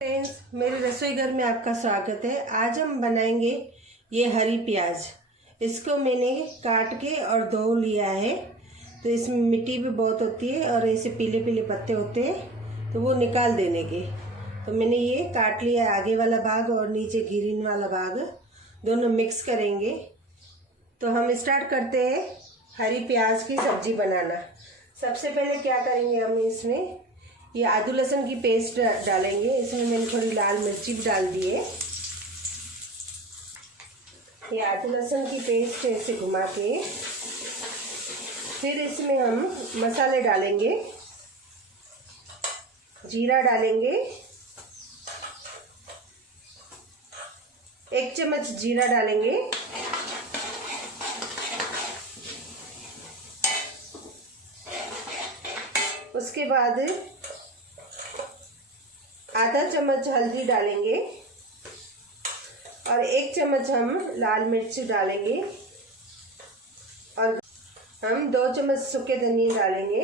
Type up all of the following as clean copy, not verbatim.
Friends, मेरे रसोई घर में आपका स्वागत है। आज हम बनाएंगे ये हरी प्याज। इसको मैंने काट के और धो लिया है। तो इसमें मिट्टी भी बहुत होती है और ऐसे पीले पीले पत्ते होते हैं, तो वो निकाल देने के। तो मैंने ये काट लिया है, आगे वाला भाग और नीचे ग्रीन वाला भाग, दोनों मिक्स करेंगे। तो हम स्टार्ट करते हैं हरी प्याज की सब्जी बनाना। सबसे पहले क्या करेंगे, हम इसमें ये आदू लहसुन की पेस्ट डालेंगे। इसमें मैंने थोड़ी लाल मिर्ची भी डाल दी है। ये आदू लहसुन की पेस्ट ऐसे घुमा के फिर इसमें हम मसाले डालेंगे। जीरा डालेंगे, 1 चम्मच जीरा डालेंगे। उसके बाद आधा चम्मच हल्दी डालेंगे और 1 चम्मच हम लाल मिर्च डालेंगे और हम 2 चम्मच सूखे धनिया डालेंगे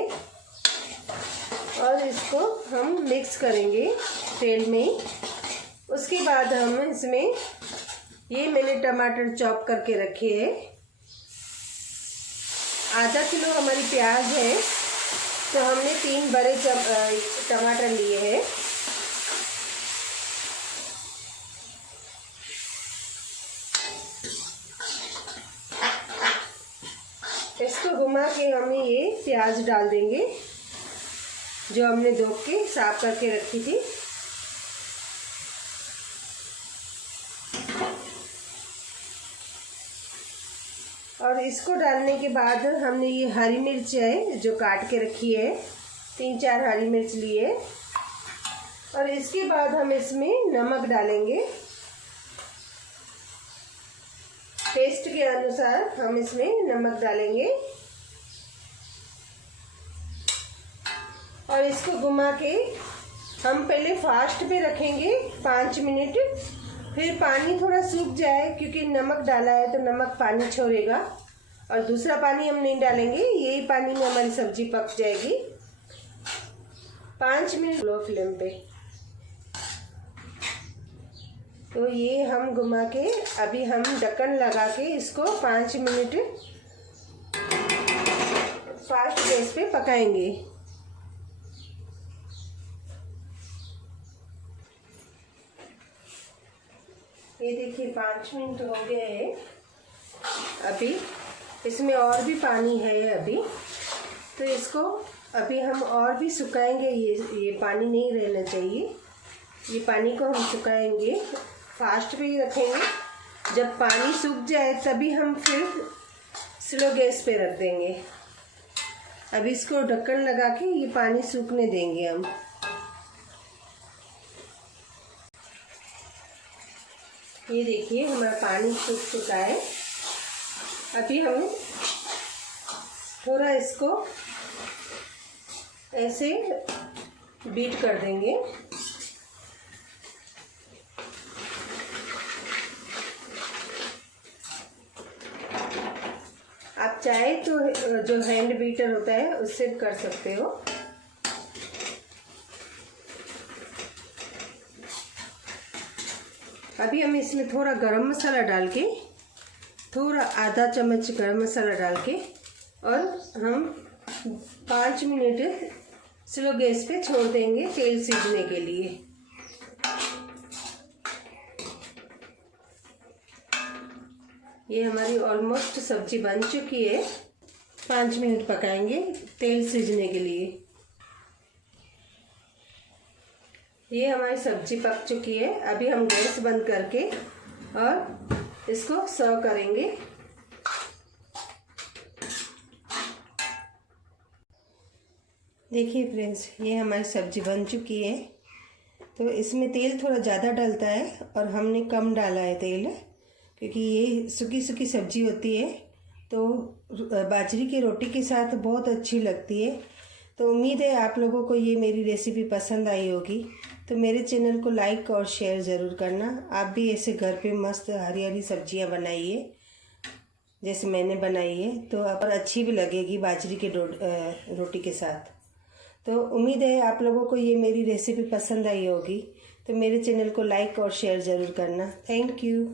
और इसको हम मिक्स करेंगे तेल में। उसके बाद हम इसमें ये मैंने टमाटर चॉप करके रखे हैं। आधा किलो हमारी प्याज है, तो हमने 3 बड़े टमाटर लिए हैं। इसको घुमा के हमें ये प्याज डाल देंगे जो हमने धो के साफ करके रखी थी। और इसको डालने के बाद हमने ये हरी मिर्च है जो काट के रखी है, 3-4 हरी मिर्च लिए। और इसके बाद हम इसमें नमक डालेंगे, टेस्ट के अनुसार हम इसमें नमक डालेंगे। और इसको घुमा के हम पहले फास्ट पे रखेंगे 5 मिनट। फिर पानी थोड़ा सूख जाए, क्योंकि नमक डाला है तो नमक पानी छोड़ेगा। और दूसरा पानी हम नहीं डालेंगे, यही पानी में हमारी सब्जी पक जाएगी। 5 मिनट लो फ्लेम पे। तो ये हम घुमा के अभी हम ढक्कन लगा के इसको 5 मिनट फास्ट गैस पे पकाएंगे। ये देखिए 5 मिनट हो गए हैं। अभी इसमें और भी पानी है अभी, तो इसको अभी हम और भी सुखाएंगे। ये पानी नहीं रहना चाहिए, ये पानी को हम सुखाएंगे। फास्ट पे ही रखेंगे। जब पानी सूख जाए तभी हम फिर स्लो गैस पे रख देंगे। अब इसको ढक्कन लगा के ये पानी सूखने देंगे हम। ये देखिए हमारा पानी सूख चुका है। अभी हम थोड़ा इसको ऐसे बीट कर देंगे। आप चाहे तो जो हैंड बीटर होता है उससे कर सकते हो। अभी हम इसमें थोड़ा गरम मसाला डाल के, थोड़ा आधा चम्मच गरम मसाला डाल के, और हम 5 मिनट स्लो गैस पे छोड़ देंगे तेल सीजने के लिए। ये हमारी ऑलमोस्ट सब्जी बन चुकी है। 5 मिनट पकाएंगे तेल सीजने के लिए। ये हमारी सब्जी पक चुकी है। अभी हम गैस बंद करके और इसको सर्व करेंगे। देखिए फ्रेंड्स, ये हमारी सब्जी बन चुकी है। तो इसमें तेल थोड़ा ज़्यादा डलता है और हमने कम डाला है तेल, क्योंकि ये सूखी सूखी सब्जी होती है तो बाजरी की रोटी के साथ बहुत अच्छी लगती है। तो उम्मीद है आप लोगों को ये मेरी रेसिपी पसंद आई होगी। तो मेरे चैनल को लाइक और शेयर ज़रूर करना। आप भी ऐसे घर पे मस्त हरी हरी सब्जियां बनाइए जैसे मैंने बनाई है, तो और अच्छी भी लगेगी बाजरी के रोटी के साथ। तो उम्मीद है आप लोगों को ये मेरी रेसिपी पसंद आई होगी। तो मेरे चैनल को लाइक और शेयर ज़रूर करना। Thank you.